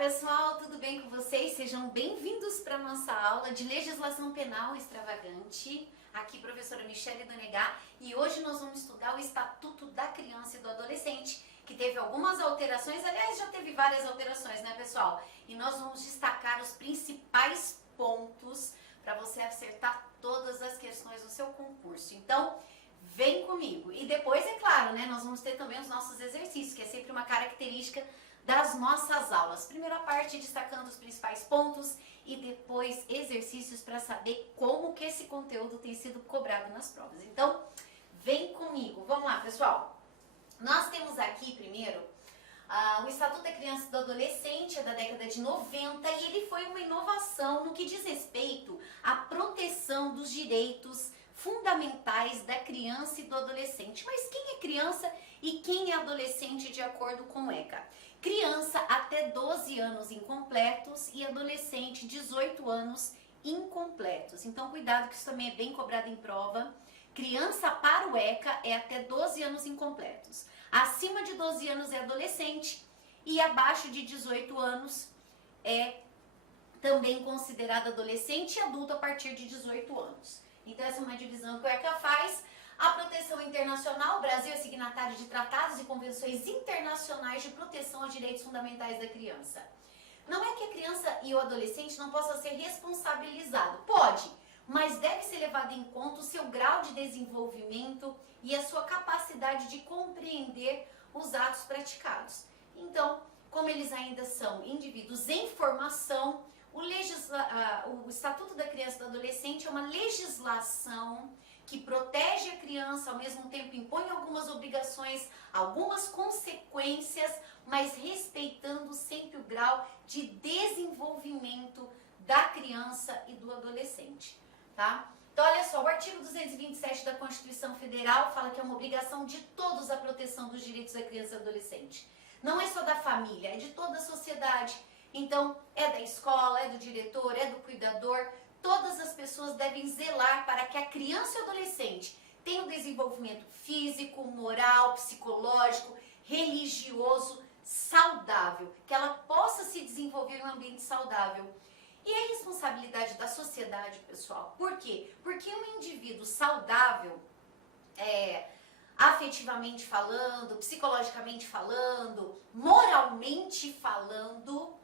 pessoal, tudo bem com vocês? Sejam bem-vindos para a nossa aula de legislação penal extravagante. Aqui, professora Michele Donegá, e hoje nós vamos estudar o Estatuto da Criança e do Adolescente, que teve algumas alterações, aliás, já teve várias alterações, né, pessoal? E nós vamos destacar os principais pontos para você acertar todas as questões do seu concurso. Então, vem comigo. E depois, é claro, né, nós vamos ter também os nossos exercícios, que é sempre uma característica das nossas aulas. Primeira parte destacando os principais pontos e depois exercícios para saber como que esse conteúdo tem sido cobrado nas provas. Então, vem comigo. Vamos lá, pessoal. Nós temos aqui primeiro o Estatuto da Criança e do Adolescente, é da década de 90, e ele foi uma inovação no que diz respeito à proteção dos direitos fundamentais da criança e do adolescente. Mas quem é criança e quem é adolescente de acordo com o ECA? Criança até 12 anos incompletos e adolescente 18 anos incompletos. Então, cuidado que isso também é bem cobrado em prova. Criança para o ECA é até 12 anos incompletos. Acima de 12 anos é adolescente e abaixo de 18 anos é também considerado adolescente e adulto a partir de 18 anos. Então, essa é uma divisão que o ECA faz. A proteção internacional, o Brasil é signatário de tratados e convenções internacionais de proteção aos direitos fundamentais da criança. Não é que a criança e o adolescente não possam ser responsabilizados. Pode, mas deve ser levado em conta o seu grau de desenvolvimento e a sua capacidade de compreender os atos praticados. Então, como eles ainda são indivíduos em formação, o Estatuto da Criança e do Adolescente é uma legislação que protege a criança, ao mesmo tempo impõe algumas obrigações, algumas consequências, mas respeitando sempre o grau de desenvolvimento da criança e do adolescente, tá? Então, olha só, o artigo 227 da Constituição Federal fala que é uma obrigação de todos a proteção dos direitos da criança e do adolescente. Não é só da família, é de toda a sociedade. Então, é da escola, é do diretor, é do cuidador. Todas as pessoas devem zelar para que a criança e o adolescente tenham desenvolvimento físico, moral, psicológico, religioso, saudável, que ela possa se desenvolver em um ambiente saudável. E é responsabilidade da sociedade, pessoal. Por quê? Porque um indivíduo saudável, afetivamente falando, psicologicamente falando, moralmente falando,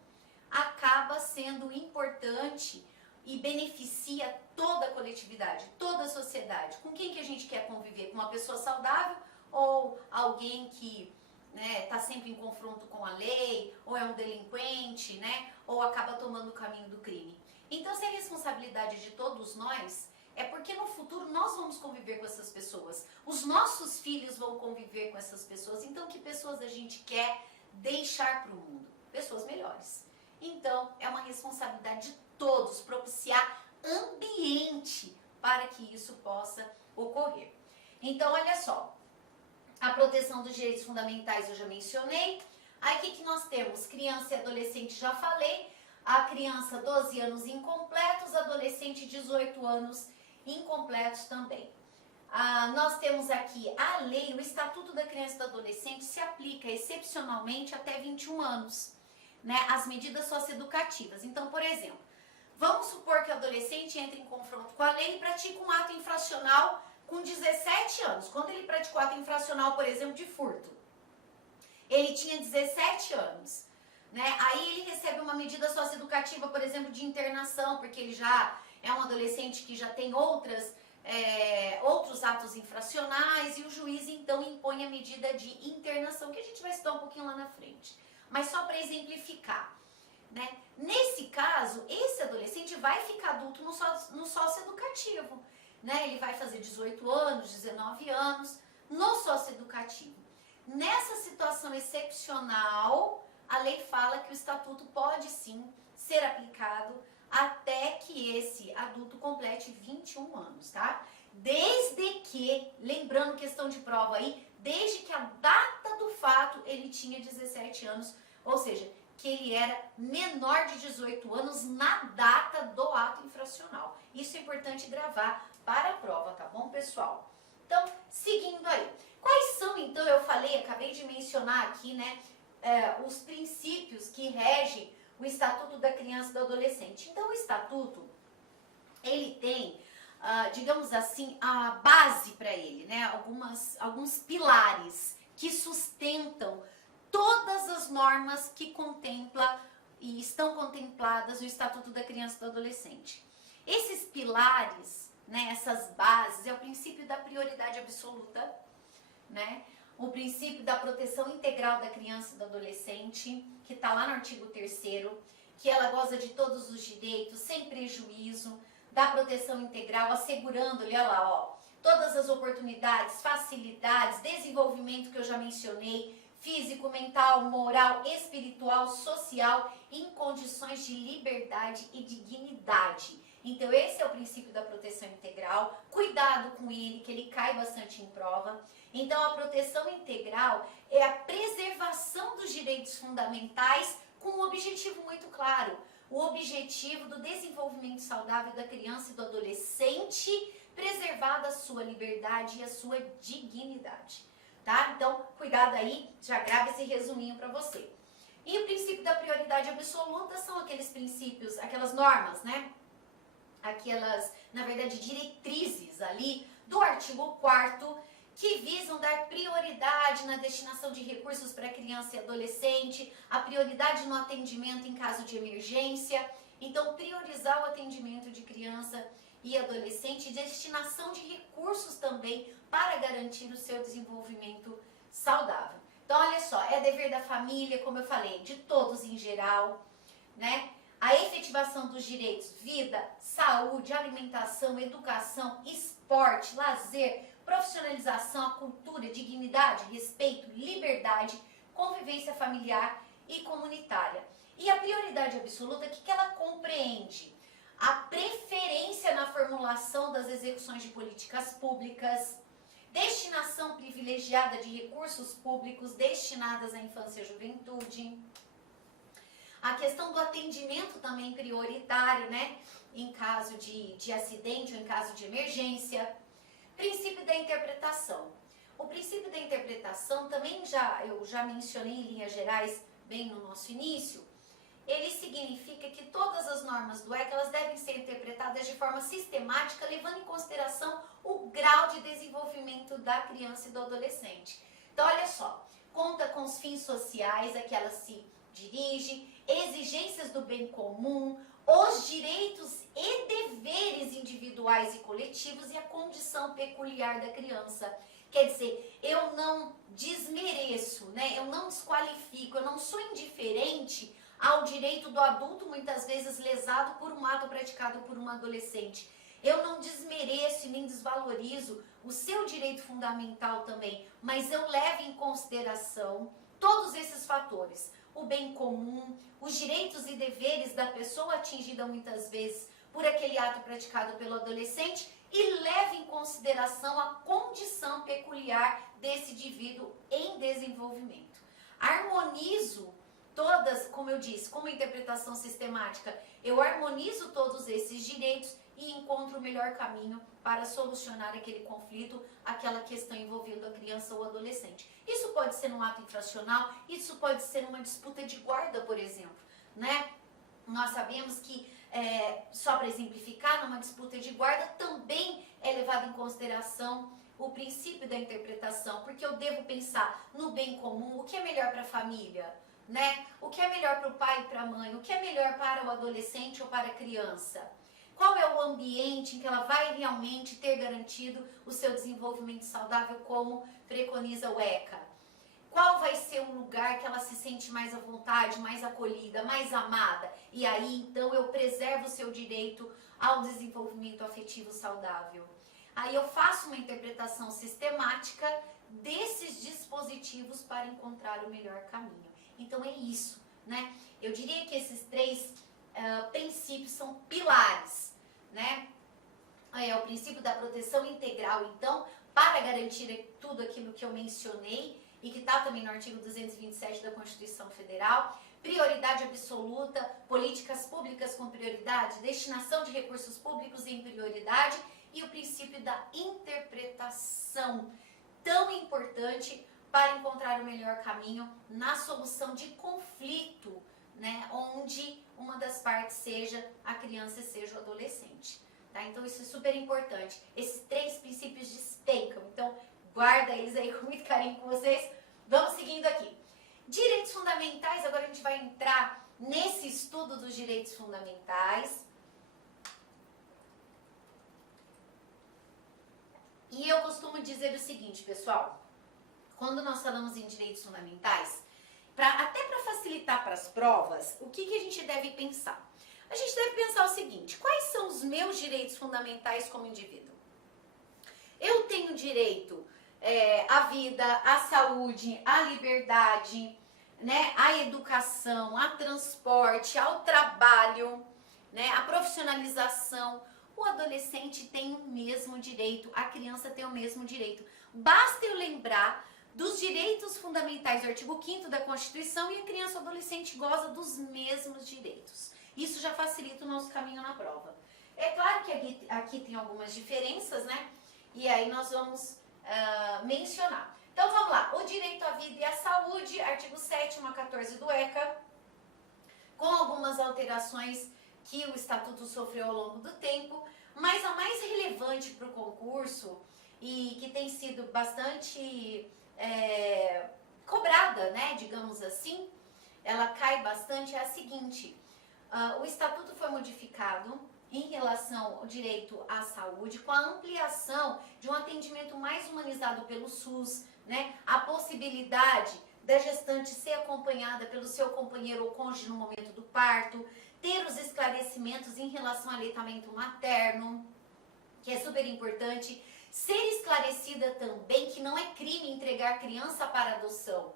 acaba sendo importante e beneficia toda a coletividade, toda a sociedade. Com quem que a gente quer conviver? Com uma pessoa saudável ou alguém que está sempre em confronto com a lei, ou é um delinquente, né? Ou acaba tomando o caminho do crime. Então, se é responsabilidade de todos nós, é porque no futuro nós vamos conviver com essas pessoas. Os nossos filhos vão conviver com essas pessoas. Então, que pessoas a gente quer deixar para o mundo? Pessoas melhores. Então, é uma responsabilidade de todos propiciar ambiente para que isso possa ocorrer. Então, olha só, a proteção dos direitos fundamentais eu já mencionei. Aí, o que nós temos? Criança e adolescente, já falei. A criança, 12 anos incompletos, adolescente, 18 anos incompletos também. Nós temos aqui a lei, o Estatuto da Criança e do Adolescente se aplica excepcionalmente até 21 anos. Né, as medidas socioeducativas. Então, por exemplo, vamos supor que o adolescente entra em confronto com a lei e pratica um ato infracional com 17 anos. Quando ele praticou ato infracional, por exemplo, de furto, ele tinha 17 anos. Né? Aí ele recebe uma medida socioeducativa, por exemplo, de internação, porque ele já é um adolescente que já tem outros atos infracionais, e o juiz então impõe a medida de internação, que a gente vai estudar um pouquinho lá na frente. Mas só para exemplificar, né? Nesse caso, esse adolescente vai ficar adulto no socioeducativo, né? Ele vai fazer 18 anos, 19 anos no socioeducativo. Nessa situação excepcional, a lei fala que o estatuto pode sim ser aplicado até que esse adulto complete 21 anos, tá? Desde que, lembrando questão de prova aí, desde que a data do fato ele tinha 17 anos, ou seja, que ele era menor de 18 anos na data do ato infracional. Isso é importante gravar para a prova, tá bom, pessoal? Então, seguindo aí. Quais são, então, eu falei, acabei de mencionar aqui, né, os princípios que regem o Estatuto da Criança e do Adolescente. Então, o Estatuto, ele tem, digamos assim, a base para ele, né? Alguns pilares que sustentam todas as normas que contempla e estão contempladas no Estatuto da Criança e do Adolescente. Esses pilares, né, essas bases, é o princípio da prioridade absoluta, né? O princípio da proteção integral da criança e do adolescente, que está lá no artigo 3º, que ela goza de todos os direitos, sem prejuízo, da proteção integral, assegurando-lhe, olha lá, ó, todas as oportunidades, facilidades, desenvolvimento que eu já mencionei, físico, mental, moral, espiritual, social, em condições de liberdade e dignidade. Então esse é o princípio da proteção integral, cuidado com ele, que ele cai bastante em prova. Então a proteção integral é a preservação dos direitos fundamentais com um objetivo muito claro, o objetivo do desenvolvimento saudável da criança e do adolescente, preservada a sua liberdade e a sua dignidade. Tá? Então, cuidado aí, já grava esse resuminho para você. E o princípio da prioridade absoluta são aqueles princípios, aquelas normas, né? Aquelas, na verdade, diretrizes ali do artigo 4º, que visam dar prioridade na destinação de recursos para criança e adolescente, a prioridade no atendimento em caso de emergência. Então, priorizar o atendimento de criança e adolescente, destinação de recursos também para garantir o seu desenvolvimento saudável. Então, olha só, é dever da família, como eu falei, de todos em geral, né? A efetivação dos direitos, vida, saúde, alimentação, educação, esporte, lazer, profissionalização, a cultura, dignidade, respeito, liberdade, convivência familiar e comunitária. E a prioridade absoluta, o que ela compreende? A preferência na formulação das execuções de políticas públicas, destinação privilegiada de recursos públicos destinados à infância e juventude, a questão do atendimento também prioritário, né, em caso de acidente ou em caso de emergência. Princípio da interpretação. O princípio da interpretação também eu já mencionei em linhas gerais bem no nosso início. Ele significa que todas as normas do ECA elas devem ser interpretadas de forma sistemática, levando em consideração o grau de desenvolvimento da criança e do adolescente. Então, olha só, conta com os fins sociais a que ela se dirige, exigências do bem comum, os direitos e deveres individuais e coletivos e a condição peculiar da criança. Quer dizer, eu não desmereço, né? Eu não desqualifico, eu não sou indiferente ao direito do adulto, muitas vezes lesado por um ato praticado por um adolescente. Eu não desmereço e nem desvalorizo o seu direito fundamental também, mas eu levo em consideração todos esses fatores. O bem comum, os direitos e deveres da pessoa atingida muitas vezes por aquele ato praticado pelo adolescente e leve em consideração a condição peculiar desse indivíduo em desenvolvimento. Harmonizo todas, como eu disse, com uma interpretação sistemática, eu harmonizo todos esses direitos e encontro o melhor caminho para solucionar aquele conflito, aquela questão envolvendo a criança ou adolescente. Isso pode ser um ato infracional, isso pode ser uma disputa de guarda, por exemplo, né? Nós sabemos que, só para exemplificar, numa disputa de guarda também é levado em consideração o princípio da interpretação, porque eu devo pensar no bem comum, o que é melhor para a família, né? O que é melhor para o pai e para a mãe, o que é melhor para o adolescente ou para a criança. Qual é o ambiente em que ela vai realmente ter garantido o seu desenvolvimento saudável, como preconiza o ECA? Qual vai ser o lugar que ela se sente mais à vontade, mais acolhida, mais amada? E aí, então, eu preservo o seu direito ao desenvolvimento afetivo saudável. Aí eu faço uma interpretação sistemática desses dispositivos para encontrar o melhor caminho. Então é isso, né? Eu diria que esses três princípios são pilares, né? É o princípio da proteção integral, então, para garantir tudo aquilo que eu mencionei e que está também no artigo 227 da Constituição Federal, prioridade absoluta, políticas públicas com prioridade, destinação de recursos públicos em prioridade e o princípio da interpretação, tão importante para encontrar o melhor caminho na solução de conflito, né, onde uma das partes seja a criança e seja o adolescente. Tá? Então isso é super importante. Esses 3 princípios despencam. Então guarda eles aí com muito carinho com vocês. Vamos seguindo aqui. Direitos fundamentais, agora a gente vai entrar nesse estudo dos direitos fundamentais. E eu costumo dizer o seguinte, pessoal, quando nós falamos em direitos fundamentais, até para facilitar para as provas, o que a gente deve pensar? A gente deve pensar o seguinte: quais são os meus direitos fundamentais como indivíduo? Eu tenho direito à vida, à saúde, à liberdade, né, à educação, a transporte, ao trabalho, né, à profissionalização. O adolescente tem o mesmo direito, a criança tem o mesmo direito. Basta eu lembrar dos direitos fundamentais do artigo 5º da Constituição e a criança ou adolescente goza dos mesmos direitos. Isso já facilita o nosso caminho na prova. É claro que aqui tem algumas diferenças, né? E aí nós vamos mencionar. Então vamos lá, o direito à vida e à saúde, artigo 7º a 14 do ECA, com algumas alterações que o Estatuto sofreu ao longo do tempo, mas a mais relevante para o concurso e que tem sido bastante cobrada, né, digamos assim, ela cai bastante, é a seguinte: o Estatuto foi modificado em relação ao direito à saúde, com a ampliação de um atendimento mais humanizado pelo SUS, né? A possibilidade da gestante ser acompanhada pelo seu companheiro ou cônjuge no momento do parto, ter os esclarecimentos em relação ao aleitamento materno, que é super importante, ser esclarecida também que não é crime entregar criança para adoção,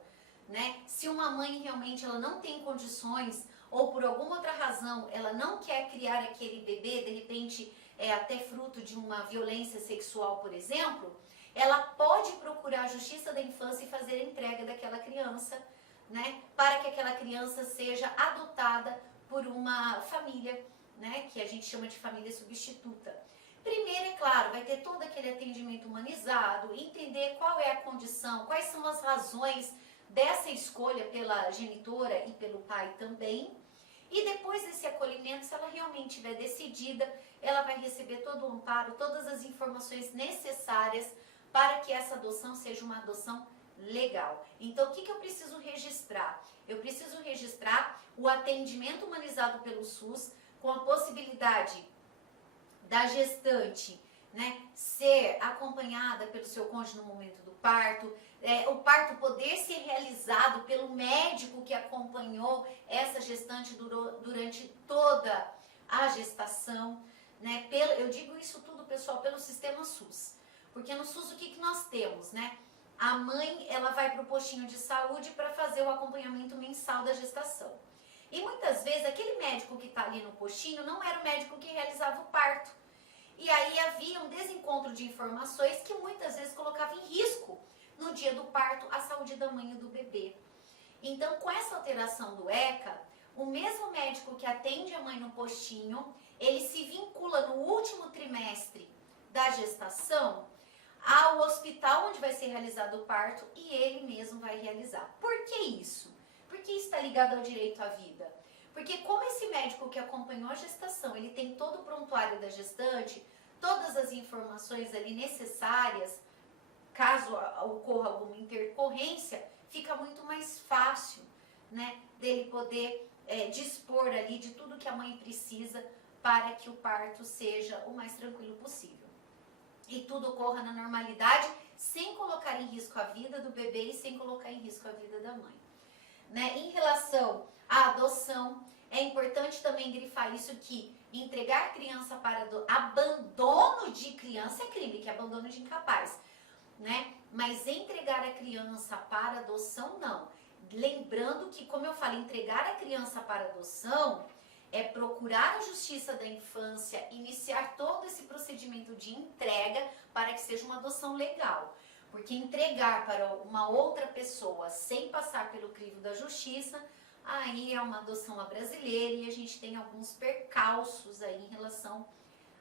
né? Se uma mãe realmente ela não tem condições ou por alguma outra razão ela não quer criar aquele bebê, de repente é até fruto de uma violência sexual, por exemplo, ela pode procurar a Justiça da Infância e fazer a entrega daquela criança, né, para que aquela criança seja adotada por uma família, né, que a gente chama de família substituta. Primeiro, é claro, vai ter todo aquele atendimento humanizado, entender qual é a condição, quais são as razões dessa escolha pela genitora e pelo pai também. E depois desse acolhimento, se ela realmente estiver decidida, ela vai receber todo o amparo, todas as informações necessárias para que essa adoção seja uma adoção legal. Então, o que eu preciso registrar? Eu preciso registrar o atendimento humanizado pelo SUS, com a possibilidade da gestante, né, ser acompanhada pelo seu cônjuge no momento do parto, o parto poder ser realizado pelo médico que acompanhou essa gestante durante toda a gestação, né? Eu digo isso tudo, pessoal, pelo sistema SUS, porque no SUS o que nós temos, né? A mãe, ela vai para o postinho de saúde para fazer o acompanhamento mensal da gestação. E muitas vezes aquele médico que está ali no postinho não era o médico que realizava o parto. E aí havia um desencontro de informações que muitas vezes colocava em risco no dia do parto a saúde da mãe e do bebê. Então, com essa alteração do ECA, o mesmo médico que atende a mãe no postinho, ele se vincula no último trimestre da gestação ao hospital onde vai ser realizado o parto e ele mesmo vai realizar. Por que isso? Porque está ligado ao direito à vida. Porque como esse médico que acompanhou a gestação, ele tem todo o prontuário da gestante, todas as informações ali necessárias, caso ocorra alguma intercorrência, fica muito mais fácil, né, dele poder dispor ali de tudo que a mãe precisa para que o parto seja o mais tranquilo possível. E tudo ocorra na normalidade, sem colocar em risco a vida do bebê e sem colocar em risco a vida da mãe. Né? Em relação à adoção, é importante também grifar isso que entregar criança para abandono de criança é crime, que é abandono de incapaz, né? Mas entregar a criança para adoção, não. Lembrando que, como eu falei, entregar a criança para adoção é procurar a Justiça da Infância, iniciar todo esse procedimento de entrega para que seja uma adoção legal. Porque entregar para uma outra pessoa sem passar pelo crivo da justiça, aí é uma adoção à brasileira e a gente tem alguns percalços aí em relação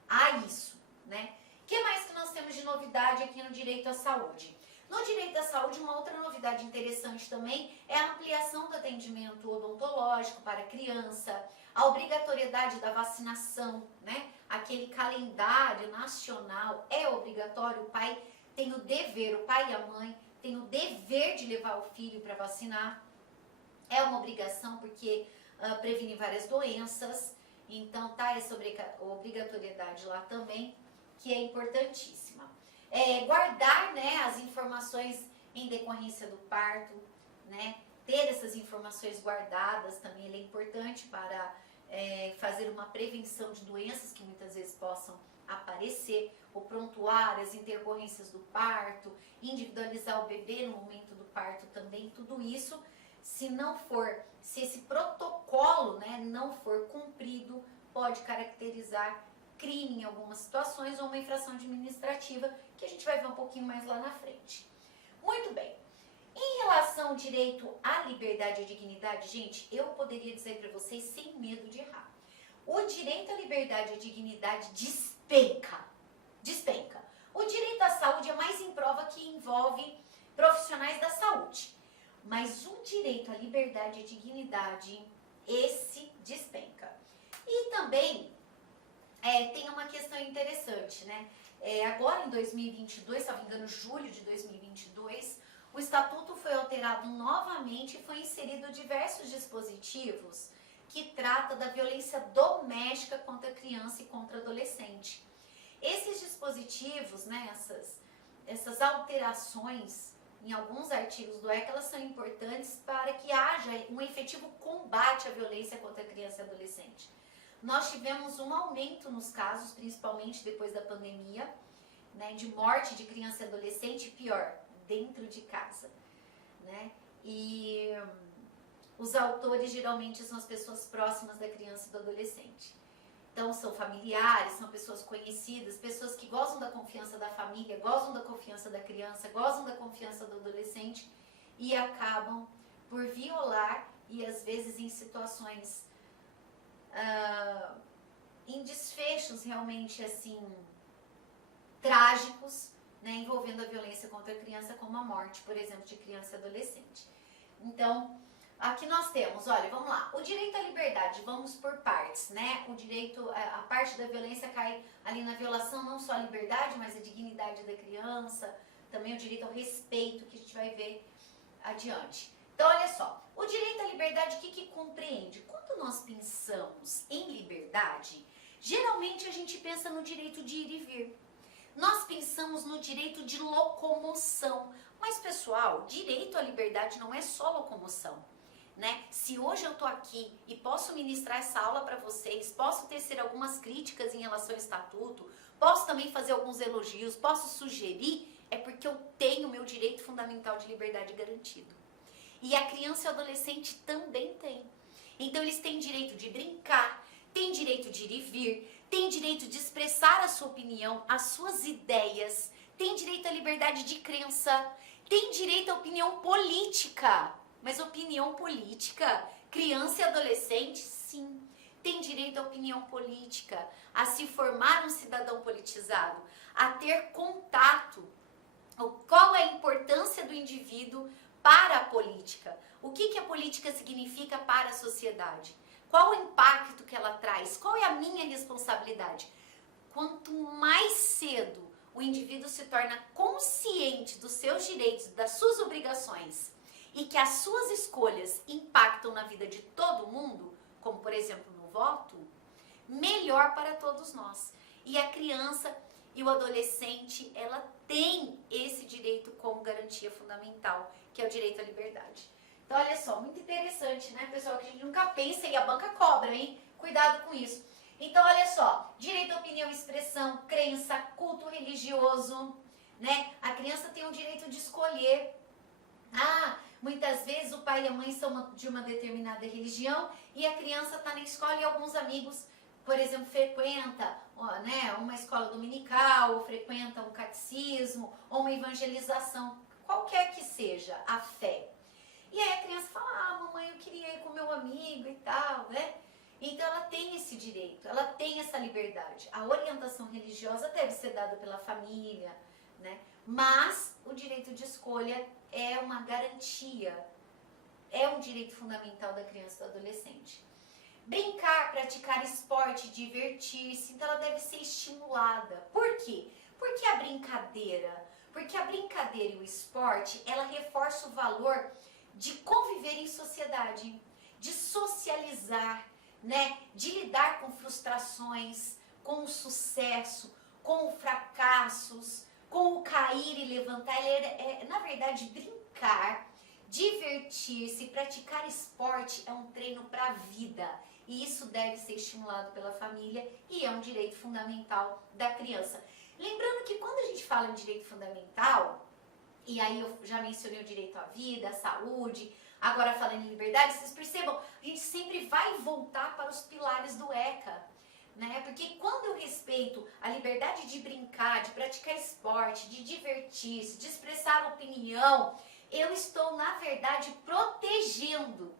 a isso, né? O que mais que nós temos de novidade aqui no direito à saúde? No direito da saúde, uma outra novidade interessante também é a ampliação do atendimento odontológico para a criança, a obrigatoriedade da vacinação, né? Aquele calendário nacional é obrigatório, o pai tem o dever, o pai e a mãe têm o dever de levar o filho para vacinar. É uma obrigação porque previne várias doenças, então tá essa obrigatoriedade lá também, que é importantíssima. Guardar, né, as informações em decorrência do parto, né, ter essas informações guardadas também é importante para fazer uma prevenção de doenças que muitas vezes possam aparecer, o prontuário, as intercorrências do parto, individualizar o bebê no momento do parto também, tudo isso, se esse protocolo, né, não for cumprido, pode caracterizar crime em algumas situações ou uma infração administrativa, que a gente vai ver um pouquinho mais lá na frente. Muito bem. Em relação ao direito à liberdade e dignidade, gente, eu poderia dizer para vocês sem medo de errar. O direito à liberdade e dignidade despenca. O direito à saúde é mais em prova que envolve profissionais da saúde. Mas o direito à liberdade e dignidade, esse despenca. E também tem uma questão interessante, né? Agora em 2022, se não me engano, julho de 2022, o Estatuto foi alterado novamente e foi inserido diversos dispositivos que trata da violência doméstica contra a criança e contra a adolescente. Esses dispositivos, né, essas alterações em alguns artigos do ECA, elas são importantes para que haja um efetivo combate à violência contra a criança e adolescente. Nós tivemos um aumento nos casos, principalmente depois da pandemia, né, de morte de criança e adolescente, pior, dentro de casa, né? E os autores geralmente são as pessoas próximas da criança e do adolescente. Então são familiares, são pessoas conhecidas, pessoas que gozam da confiança da família, gozam da confiança da criança, gozam da confiança do adolescente e acabam por violar e às vezes em situações, em desfechos realmente assim trágicos, né, envolvendo a violência contra a criança, como a morte, por exemplo, de criança e adolescente. Então, aqui nós temos, olha, vamos lá, o direito à liberdade, vamos por partes, né? O direito, a parte da violência cai ali na violação, não só a liberdade, mas a dignidade da criança, também o direito ao respeito, que a gente vai ver adiante. Então, olha só, o direito à liberdade, o que compreende? Quando nós pensamos em liberdade, geralmente a gente pensa no direito de ir e vir. Nós pensamos no direito de locomoção, mas pessoal, direito à liberdade não é só locomoção, né? Se hoje eu tô aqui e posso ministrar essa aula para vocês, posso tecer algumas críticas em relação ao estatuto, posso também fazer alguns elogios, posso sugerir, é porque eu tenho o meu direito fundamental de liberdade garantido. E a criança e o adolescente também tem. Então eles têm direito de brincar, têm direito de ir e vir, tem direito de expressar a sua opinião, as suas ideias, tem direito à liberdade de crença, tem direito à opinião política. Mas opinião política, criança e adolescente, sim, tem direito à opinião política, a se formar um cidadão politizado, a ter contato. Qual é a importância do indivíduo para a política? O que a política significa para a sociedade? Qual o impacto que ela traz? Qual é a minha responsabilidade? Quanto mais cedo o indivíduo se torna consciente dos seus direitos, das suas obrigações e que as suas escolhas impactam na vida de todo mundo, como por exemplo no voto, melhor para todos nós. E a criança e o adolescente, ela tem esse direito como garantia fundamental, que é o direito à liberdade. Então, olha só, muito interessante, né, pessoal? Que a gente nunca pensa e a banca cobra, hein? Cuidado com isso. Então, olha só, direito à opinião, expressão, crença, culto religioso, né? A criança tem o direito de escolher. Muitas vezes o pai e a mãe são de uma determinada religião e a criança está na escola e alguns amigos, por exemplo, frequenta né, uma escola dominical, ou frequenta um catecismo, ou uma evangelização, qualquer que seja a fé. E aí a criança fala, mamãe, eu queria ir com meu amigo e tal, né? Então ela tem esse direito, ela tem essa liberdade. A orientação religiosa deve ser dada pela família, né? Mas o direito de escolha é uma garantia, é um direito fundamental da criança e do adolescente. Brincar, praticar esporte, divertir-se, então ela deve ser estimulada. Por quê? Porque a brincadeira e o esporte, ela reforça o valor de conviver em sociedade, de socializar, né? De lidar com frustrações, com o sucesso, com fracassos, com o cair e levantar. Na verdade, brincar, divertir-se, praticar esporte é um treino para a vida. E isso deve ser estimulado pela família e é um direito fundamental da criança. Lembrando que quando a gente fala em direito fundamental, e aí eu já mencionei o direito à vida, à saúde, agora falando em liberdade, vocês percebam, a gente sempre vai voltar para os pilares do ECA, né? Porque quando eu respeito a liberdade de brincar, de praticar esporte, de divertir-se, de expressar opinião, eu estou, na verdade, protegendo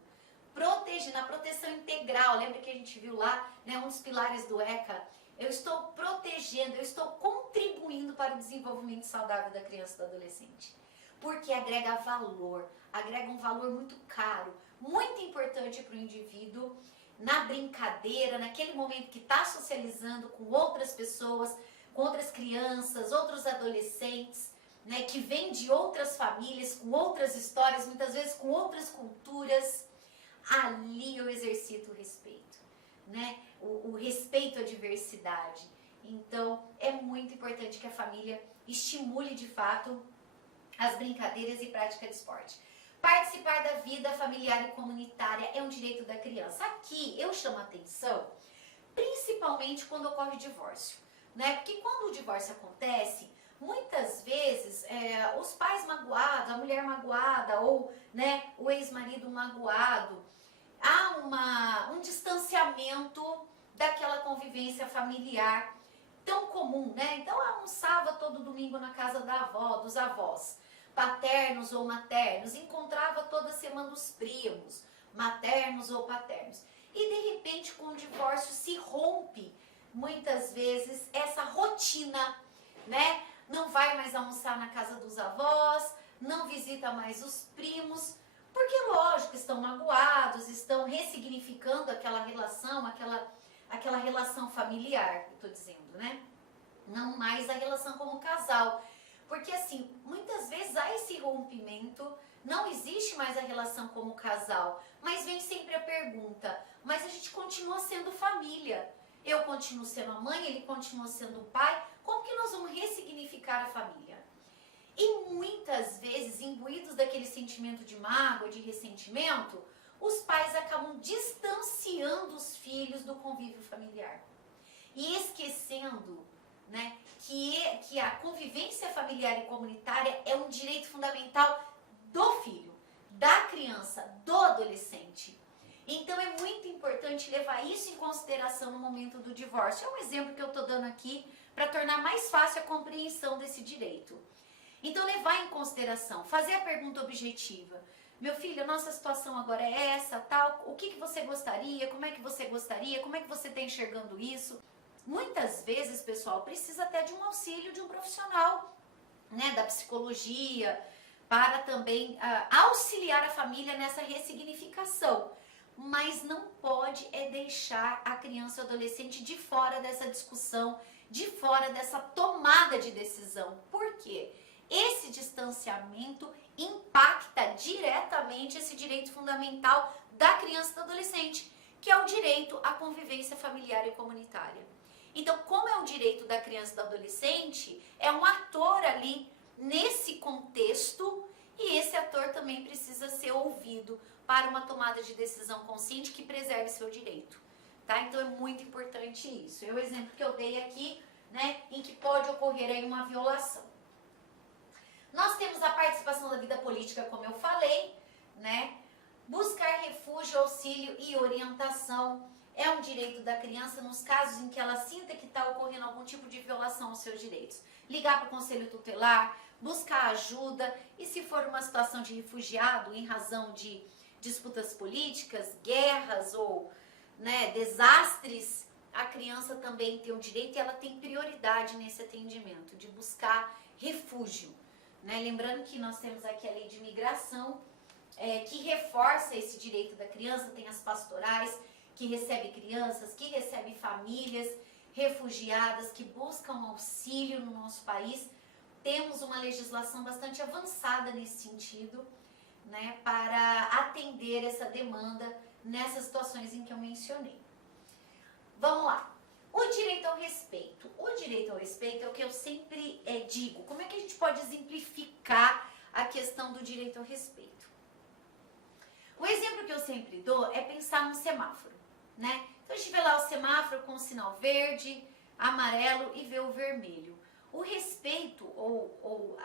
a proteção integral. Lembra que a gente viu lá, né, um dos pilares do ECA? Eu estou protegendo, eu estou contribuindo para o desenvolvimento saudável da criança e do adolescente. Porque agrega valor, agrega um valor muito caro, muito importante para o indivíduo, na brincadeira, naquele momento que está socializando com outras pessoas, com outras crianças, outros adolescentes, né, que vêm de outras famílias, com outras histórias, muitas vezes com outras culturas. Ali eu exercito o respeito, né? O respeito à diversidade. Então, é muito importante que a família estimule de fato as brincadeiras e prática de esporte. Participar da vida familiar e comunitária é um direito da criança. Aqui eu chamo a atenção, principalmente quando ocorre o divórcio, né? Porque quando o divórcio acontece, muitas vezes os pais magoados, a mulher magoada ou, né, o ex-marido magoado, há um distanciamento daquela convivência familiar tão comum, né? Então almoçava todo domingo na casa da avó, dos avós, paternos ou maternos, encontrava toda semana os primos, maternos ou paternos. E de repente com o divórcio se rompe muitas vezes essa rotina, né? Não vai mais almoçar na casa dos avós, não visita mais os primos, porque lógico, estão magoados, estão ressignificando aquela relação, aquela relação familiar, eu estou dizendo, né? Não mais a relação como casal. Porque assim, muitas vezes há esse rompimento, não existe mais a relação como casal, mas vem sempre a pergunta, mas a gente continua sendo família. Eu continuo sendo a mãe, ele continua sendo o pai, como que nós vamos ressignificar a família? E muitas vezes, imbuídos daquele sentimento de mágoa, de ressentimento, os pais acabam distanciando os filhos do convívio familiar. E esquecendo, né, que a convivência familiar e comunitária é um direito fundamental do filho, da criança, do adolescente. Então é muito importante levar isso em consideração no momento do divórcio. É um exemplo que eu estou dando aqui para tornar mais fácil a compreensão desse direito. Então levar em consideração, fazer a pergunta objetiva. Meu filho, a nossa situação agora é essa, tal, o que você gostaria, como é que você gostaria, como é que você está enxergando isso? Muitas vezes, pessoal, precisa até de um auxílio de um profissional, né, da psicologia, para também auxiliar a família nessa ressignificação. Mas não pode deixar a criança ou adolescente de fora dessa discussão, de fora dessa tomada de decisão. Por quê? Esse distanciamento impacta diretamente esse direito fundamental da criança e do adolescente, que é o direito à convivência familiar e comunitária. Então, como é um direito da criança e do adolescente, é um ator ali nesse contexto e esse ator também precisa ser ouvido para uma tomada de decisão consciente que preserve seu direito. Tá? Então, é muito importante isso. É o exemplo que eu dei aqui, né, em que pode ocorrer aí uma violação. Nós temos a participação da vida política, como eu falei, né? Buscar refúgio, auxílio e orientação é um direito da criança nos casos em que ela sinta que está ocorrendo algum tipo de violação aos seus direitos. Ligar para o conselho tutelar, buscar ajuda e se for uma situação de refugiado em razão de disputas políticas, guerras ou, né, desastres, a criança também tem o direito e ela tem prioridade nesse atendimento, de buscar refúgio, né? Lembrando que nós temos aqui a lei de imigração, que reforça esse direito da criança, tem as pastorais, que recebe crianças, que recebe famílias refugiadas, que buscam auxílio no nosso país. Temos uma legislação bastante avançada nesse sentido, né, para atender essa demanda nessas situações em que eu mencionei. Vamos lá. O direito ao respeito. O direito ao respeito é o que eu sempre digo. Como é que a gente pode exemplificar a questão do direito ao respeito? O exemplo que eu sempre dou é pensar num semáforo, né? Então a gente vê lá o semáforo com o sinal verde, amarelo e vê o vermelho. O respeito ou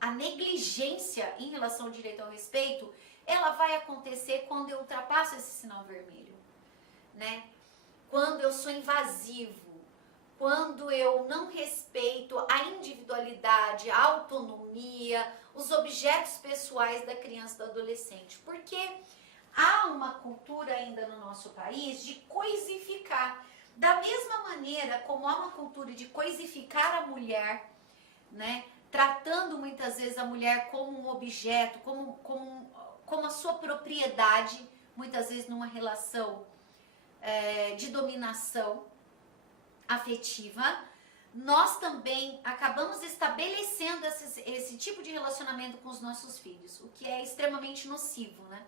a negligência em relação ao direito ao respeito, ela vai acontecer quando eu ultrapasso esse sinal vermelho, né? Quando eu sou invasivo, quando eu não respeito a individualidade, a autonomia, os objetos pessoais da criança e do adolescente. Porque há uma cultura ainda no nosso país de coisificar. Da mesma maneira como há uma cultura de coisificar a mulher, né, tratando muitas vezes a mulher como um objeto, como a sua propriedade, muitas vezes numa relação de dominação afetiva, nós também acabamos estabelecendo esse tipo de relacionamento com os nossos filhos, o que é extremamente nocivo, né?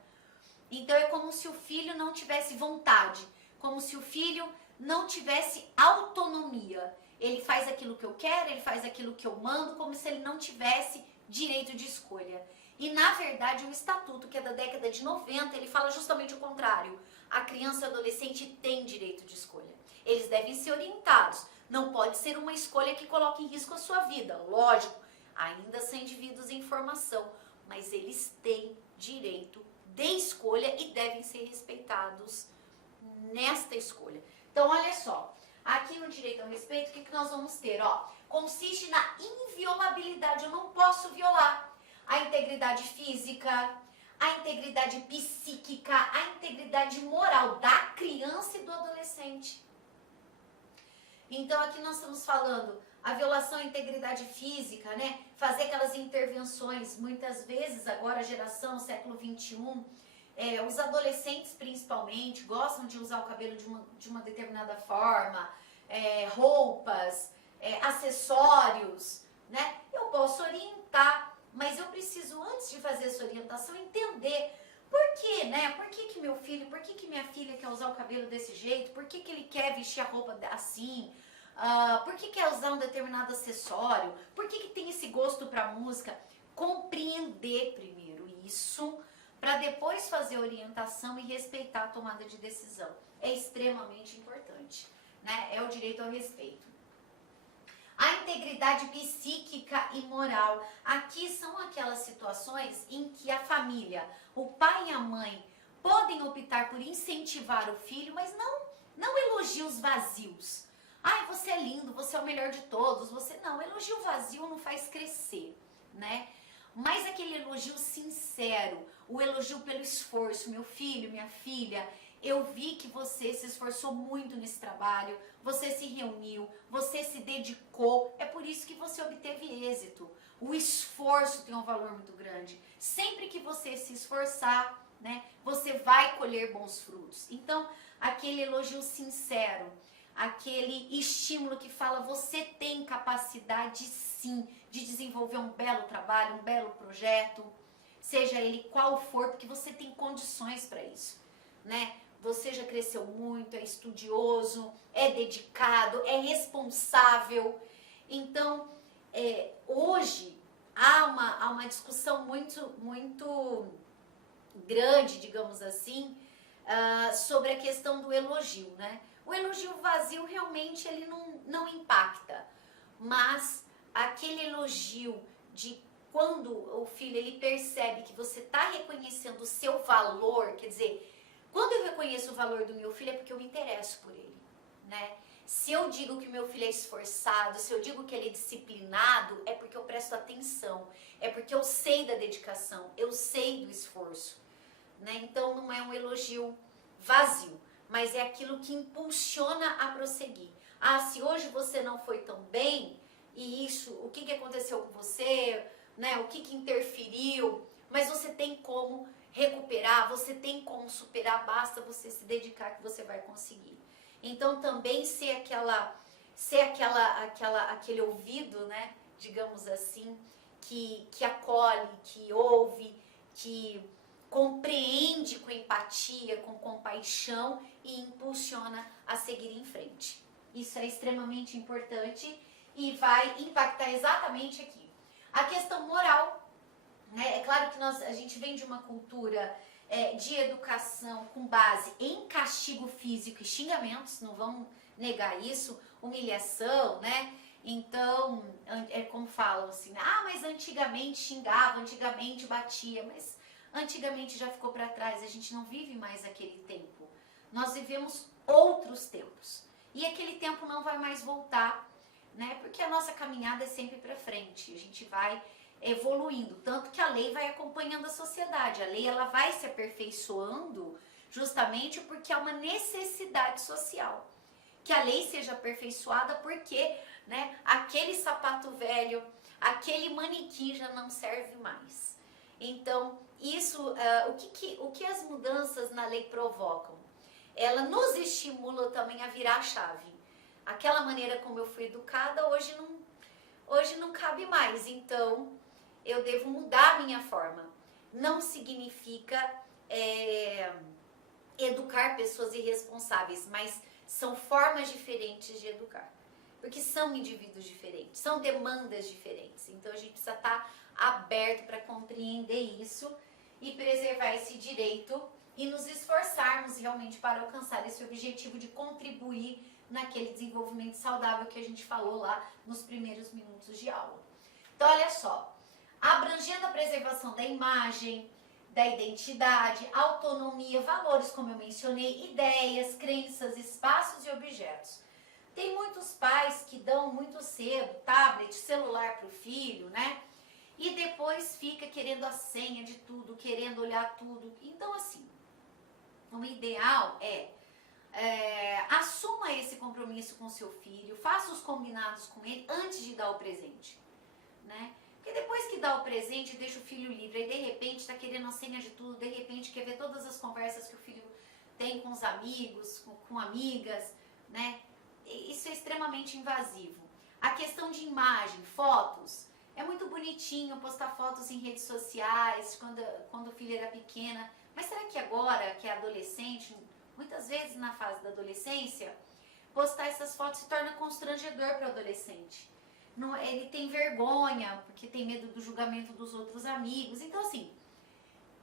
Então é como se o filho não tivesse vontade, como se o filho não tivesse autonomia. Ele faz aquilo que eu quero, ele faz aquilo que eu mando, como se ele não tivesse direito de escolha. E na verdade o estatuto, que é da década de 90, ele fala justamente o contrário. A criança e o adolescente tem direito de escolha. Eles devem ser orientados. Não pode ser uma escolha que coloque em risco a sua vida. Lógico, ainda são indivíduos em formação, mas eles têm direito de escolha e devem ser respeitados nesta escolha. Então, olha só, aqui no direito ao respeito, o que nós vamos ter? Consiste na inviolabilidade, eu não posso violar a integridade física, a integridade psíquica, a integridade moral da criança e do adolescente. Então, aqui nós estamos falando a violação à integridade física, né? Fazer aquelas intervenções, muitas vezes, agora a geração, século XXI, os adolescentes principalmente gostam de usar o cabelo de uma determinada forma, roupas, acessórios, né? Eu posso orientar, mas eu preciso, antes de fazer essa orientação, entender por quê, né? Por que meu filho, por que minha filha quer usar o cabelo desse jeito? Por que ele quer vestir a roupa assim? Por que quer usar um determinado acessório? Por que tem esse gosto para música? Compreender primeiro isso, para depois fazer a orientação e respeitar a tomada de decisão. É extremamente importante, né? É o direito ao respeito. A integridade psíquica e moral. Aqui são aquelas situações em que a família, o pai e a mãe, podem optar por incentivar o filho, mas não elogios vazios. Ai, você é lindo, você é o melhor de todos. Não, elogio vazio não faz crescer, né? Mas aquele elogio sincero, o elogio pelo esforço. Meu filho, minha filha, eu vi que você se esforçou muito nesse trabalho, você se reuniu, você se dedicou, é por isso que você obteve êxito. O esforço tem um valor muito grande. Sempre que você se esforçar, né, você vai colher bons frutos. Então, aquele elogio sincero, aquele estímulo que fala, você tem capacidade sim de desenvolver um belo trabalho, um belo projeto, seja ele qual for, porque você tem condições para isso, né? Você já cresceu muito, é estudioso, é dedicado, é responsável. Então, hoje há uma discussão muito grande, digamos assim, sobre a questão do elogio, né? O elogio vazio realmente ele não impacta, mas aquele elogio de quando o filho ele percebe que você está reconhecendo o seu valor, quer dizer, quando eu reconheço o valor do meu filho é porque eu me interesso por ele, né? Se eu digo que o meu filho é esforçado, se eu digo que ele é disciplinado, é porque eu presto atenção, é porque eu sei da dedicação, eu sei do esforço, né? Então não é um elogio vazio, mas é aquilo que impulsiona a prosseguir. Se hoje você não foi tão bem, e isso, o que aconteceu com você, né? O que interferiu, mas você tem como recuperar, você tem como superar, basta você se dedicar que você vai conseguir. Então também ser aquele ouvido, né? Digamos assim, que acolhe, que ouve, que compreende com empatia, com compaixão e impulsiona a seguir em frente. Isso é extremamente importante e vai impactar exatamente aqui. A questão moral, né? É claro que a gente vem de uma cultura de educação com base em castigo físico e xingamentos, não vamos negar isso, humilhação, né? Então, é como falam assim, mas antigamente xingava, antigamente batia, mas antigamente já ficou para trás, a gente não vive mais aquele tempo. Nós vivemos outros tempos. E aquele tempo não vai mais voltar, né? Porque a nossa caminhada é sempre para frente, a gente vai evoluindo, tanto que a lei vai acompanhando a sociedade, a lei ela vai se aperfeiçoando justamente porque há uma necessidade social. Que a lei seja aperfeiçoada porque, né, aquele sapato velho, aquele manequim já não serve mais. Então, isso, o que as mudanças na lei provocam? Ela nos estimula também a virar a chave. Aquela maneira como eu fui educada, hoje não cabe mais. Então, eu devo mudar a minha forma. Não significa educar pessoas irresponsáveis, mas são formas diferentes de educar. Porque são indivíduos diferentes, são demandas diferentes. Então, a gente precisa estar aberto para compreender isso e preservar esse direito e nos esforçarmos realmente para alcançar esse objetivo de contribuir naquele desenvolvimento saudável que a gente falou lá nos primeiros minutos de aula. Então, olha só, abrangendo a preservação da imagem, da identidade, autonomia, valores, como eu mencionei, ideias, crenças, espaços e objetos. Tem muitos pais que dão muito cedo tablet, celular para o filho, né? E depois fica querendo a senha de tudo, querendo olhar tudo. Então, assim, o ideal assuma esse compromisso com seu filho, faça os combinados com ele antes de dar o presente, né? Porque depois que dá o presente, deixa o filho livre, aí de repente está querendo a senha de tudo, de repente quer ver todas as conversas que o filho tem com os amigos, com amigas, né? Isso é extremamente invasivo. A questão de imagem, fotos, é muito bonitinho postar fotos em redes sociais quando o filho era pequena, mas será que agora, que é adolescente, muitas vezes na fase da adolescência, postar essas fotos se torna constrangedor para o adolescente. Não, ele tem vergonha, porque tem medo do julgamento dos outros amigos. Então, assim,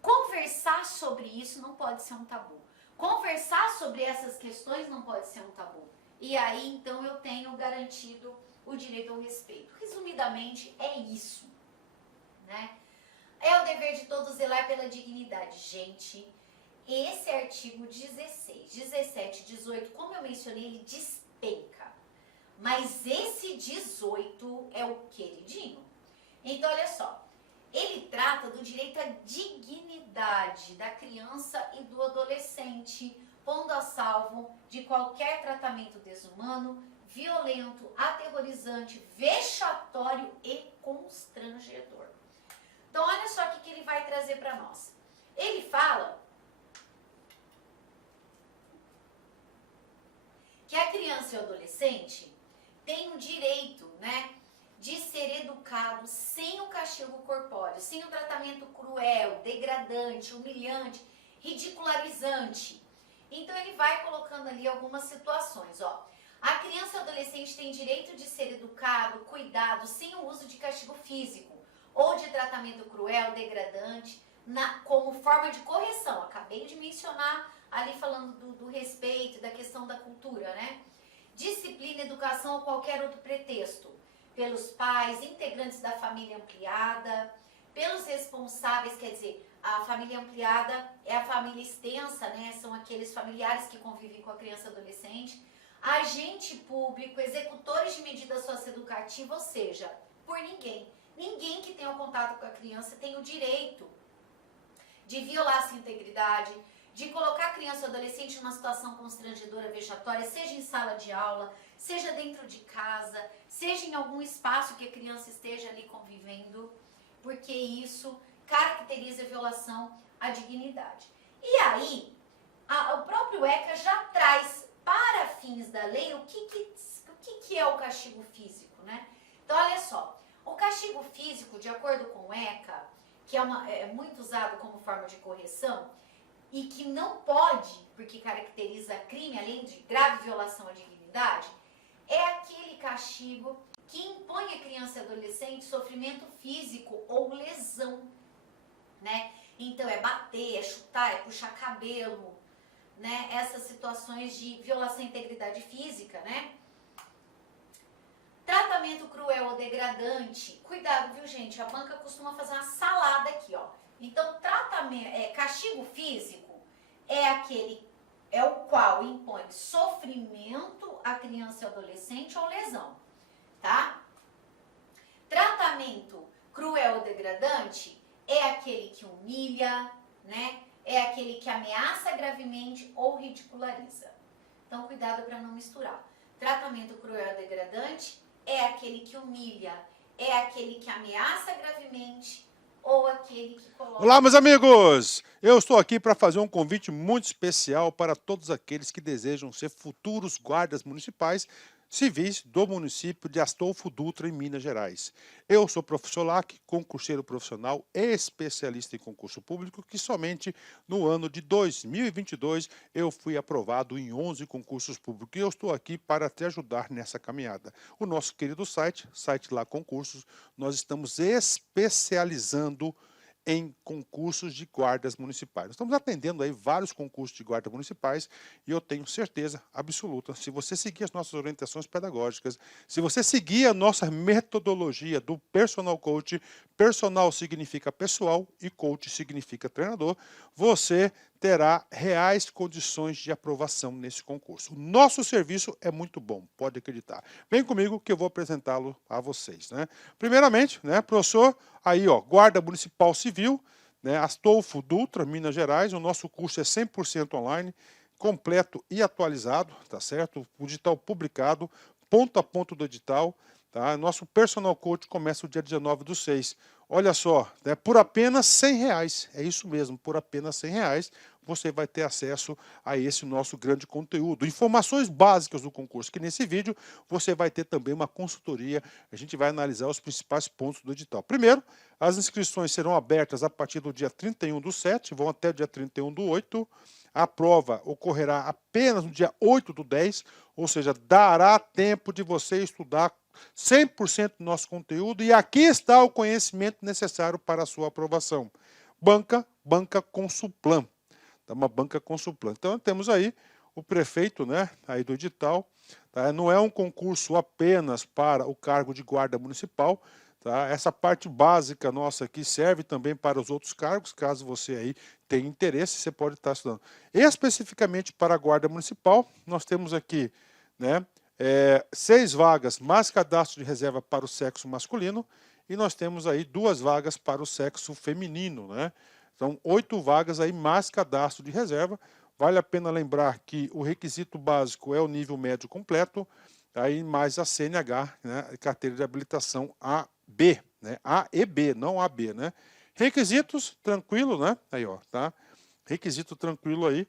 conversar sobre isso não pode ser um tabu. Conversar sobre essas questões não pode ser um tabu. E aí, então, eu tenho garantido o direito ao respeito. Resumidamente, é isso, né? É o dever de todos zelar pela dignidade. Gente, esse artigo 16, 17, 18, como eu mencionei, ele despenca. Mas esse 18 é o queridinho. Então, olha só. Ele trata do direito à dignidade da criança e do adolescente, pondo a salvo de qualquer tratamento desumano, violento, aterrorizante, vexatório e constrangedor. Então, olha só o que ele vai trazer para nós. Ele fala que a criança e o adolescente têm o direito, né, de ser educado sem o castigo corpóreo, sem o tratamento cruel, degradante, humilhante, ridicularizante. Então ele vai colocando ali algumas situações, ó. A criança e o adolescente têm direito de ser educado, cuidado, sem o uso de castigo físico ou de tratamento cruel, degradante, como forma de correção. Acabei de mencionar ali falando do respeito, da questão da cultura, né? Disciplina, educação ou qualquer outro pretexto. Pelos pais, integrantes da família ampliada, pelos responsáveis, quer dizer, a família ampliada é a família extensa, né? São aqueles familiares que convivem com a criança e adolescente. Agente público, executores de medida socioeducativa, ou seja, por ninguém. Ninguém que tenha o contato com a criança tem o direito de violar sua integridade, de colocar a criança ou adolescente numa situação constrangedora, vexatória, seja em sala de aula, seja dentro de casa, seja em algum espaço que a criança esteja ali convivendo, porque isso caracteriza a violação à dignidade. E aí, o próprio ECA já traz para fins da lei o que é o castigo físico, né? Então, olha só, o castigo físico, de acordo com o ECA, que é muito usado como forma de correção, e que não pode, porque caracteriza crime, além de grave violação à dignidade, é aquele castigo que impõe à criança e adolescente sofrimento físico ou lesão, né? Então é bater, é chutar, é puxar cabelo, né? Essas situações de violação à integridade física, né? Tratamento cruel ou degradante. Cuidado, viu, gente? A banca costuma fazer uma salada aqui, ó. Então, castigo físico é o qual impõe sofrimento à criança e adolescente ou lesão, tá? Tratamento cruel ou degradante é aquele que humilha, né? É aquele que ameaça gravemente ou ridiculariza. Então, cuidado para não misturar. Tratamento cruel ou degradante é aquele que humilha, é aquele que ameaça gravemente ou aquele que coloca... Olá, meus amigos! Eu estou aqui para fazer um convite muito especial para todos aqueles que desejam ser futuros guardas municipais civis do município de Astolfo Dutra, em Minas Gerais. Eu sou professor LAC, concurseiro profissional e especialista em concurso público, que somente no ano de 2022 eu fui aprovado em 11 concursos públicos e eu estou aqui para te ajudar nessa caminhada. O nosso querido site LAC Concursos, nós estamos especializando em concursos de guardas municipais. Nós estamos atendendo aí vários concursos de guardas municipais e eu tenho certeza absoluta, se você seguir as nossas orientações pedagógicas, se você seguir a nossa metodologia do personal coach, personal significa pessoal e coach significa treinador, você terá reais condições de aprovação nesse concurso. O nosso serviço é muito bom, pode acreditar. Vem comigo que eu vou apresentá-lo a vocês, né? Primeiramente, né, professor, aí ó, Guarda Municipal Civil, né, Astolfo Dutra, Minas Gerais, o nosso curso é 100% online, completo e atualizado, tá certo? O edital publicado, ponto a ponto do edital, tá? Nosso personal coach começa o dia 19/6. Olha só, né, por apenas R$100, é isso mesmo, por apenas R$100, você vai ter acesso a esse nosso grande conteúdo. Informações básicas do concurso, que nesse vídeo você vai ter também uma consultoria, a gente vai analisar os principais pontos do edital. Primeiro, as inscrições serão abertas a partir do dia 31/7, vão até o dia 31/8, a prova ocorrerá apenas no dia 8/10, ou seja, dará tempo de você estudar 100% do nosso conteúdo e aqui está o conhecimento necessário para a sua aprovação. Banca Consulplan. Tá, uma banca Consulplan. Então temos aí o prefeito, né, aí do edital. Tá? Não é um concurso apenas para o cargo de guarda municipal. Tá? Essa parte básica nossa aqui serve também para os outros cargos, caso você aí tenha interesse, você pode estar estudando. Especificamente para a guarda municipal, nós temos aqui, né, 6 vagas mais cadastro de reserva para o sexo masculino e nós temos aí 2 vagas para o sexo feminino, né? Então, 8 vagas aí mais cadastro de reserva. Vale a pena lembrar que o requisito básico é o nível médio completo, aí mais a CNH, né, carteira de habilitação AB, né? A e B, não AB, né? Requisitos, tranquilo, né? Aí, ó, tá? Requisito tranquilo aí.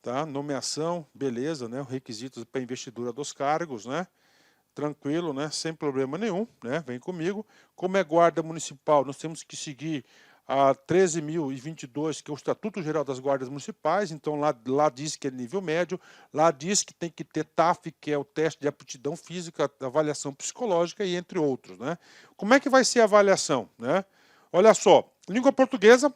Tá? Nomeação, beleza, né? Requisitos para investidura dos cargos, né? Tranquilo, né? Sem problema nenhum, né? Vem comigo. Como é guarda municipal, nós temos que seguir a 13.022, que é o Estatuto Geral das Guardas Municipais, então lá diz que é nível médio, lá diz que tem que ter TAF, que é o teste de aptidão física, avaliação psicológica e entre outros, né? Como é que vai ser a avaliação, né? Olha só, língua portuguesa,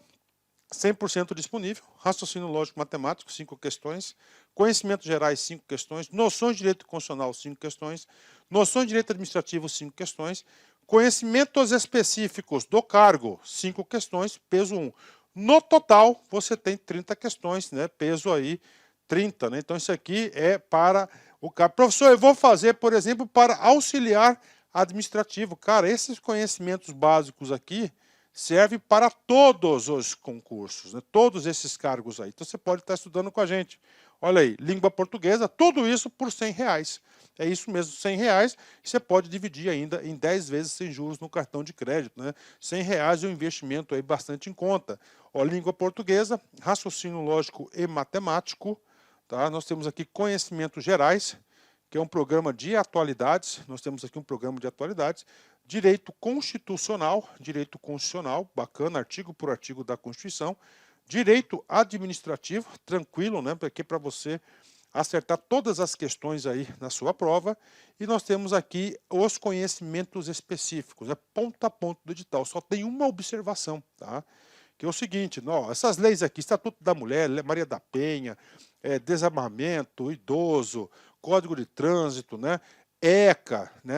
100% disponível, raciocínio lógico matemático, 5 questões, conhecimentos gerais, 5 questões, noções de direito constitucional, 5 questões, noções de direito administrativo, 5 questões, conhecimentos específicos do cargo, 5 questões, peso 1. No total, você tem 30 questões, né, peso aí 30, né? Então isso aqui é para o cargo. Professor, eu vou fazer, por exemplo, para auxiliar administrativo. Cara, esses conhecimentos básicos aqui, serve para todos os concursos, né? Todos esses cargos aí. Então você pode estar estudando com a gente. Olha aí, língua portuguesa, tudo isso por R$ 100. É isso mesmo, R$ 100. Você pode dividir ainda em 10 vezes sem juros no cartão de crédito, né? R$ 100 é um investimento aí bastante em conta. Ó, língua portuguesa, raciocínio lógico e matemático, tá? Nós temos aqui conhecimentos gerais, que é um programa de atualidades. Nós temos aqui um programa de atualidades. Direito constitucional, bacana, artigo por artigo da Constituição. Direito administrativo, tranquilo, né? Porque para você acertar todas as questões aí na sua prova. E nós temos aqui os conhecimentos específicos, é ponto a ponto do edital. Só tem uma observação, tá? Que é o seguinte, não, essas leis aqui, Estatuto da Mulher, Maria da Penha, desarmamento, idoso, Código de Trânsito, né? ECA, né?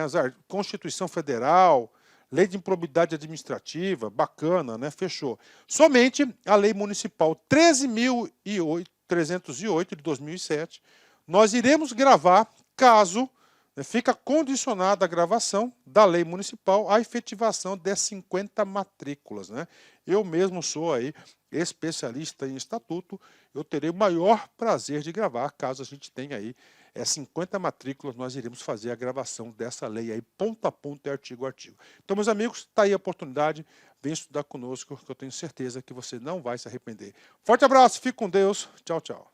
Constituição Federal, Lei de Improbidade Administrativa, bacana, né? Fechou. Somente a Lei Municipal 13.308 de 2007, nós iremos gravar caso, né, fica condicionada a gravação da Lei Municipal à efetivação de 50 matrículas, né? Eu mesmo sou aí especialista em estatuto, eu terei o maior prazer de gravar, caso a gente tenha aí 50 matrículas, nós iremos fazer a gravação dessa lei aí, ponto a ponto e artigo a artigo. Então, meus amigos, está aí a oportunidade, vem estudar conosco, que eu tenho certeza que você não vai se arrepender. Forte abraço, fique com Deus, tchau, tchau.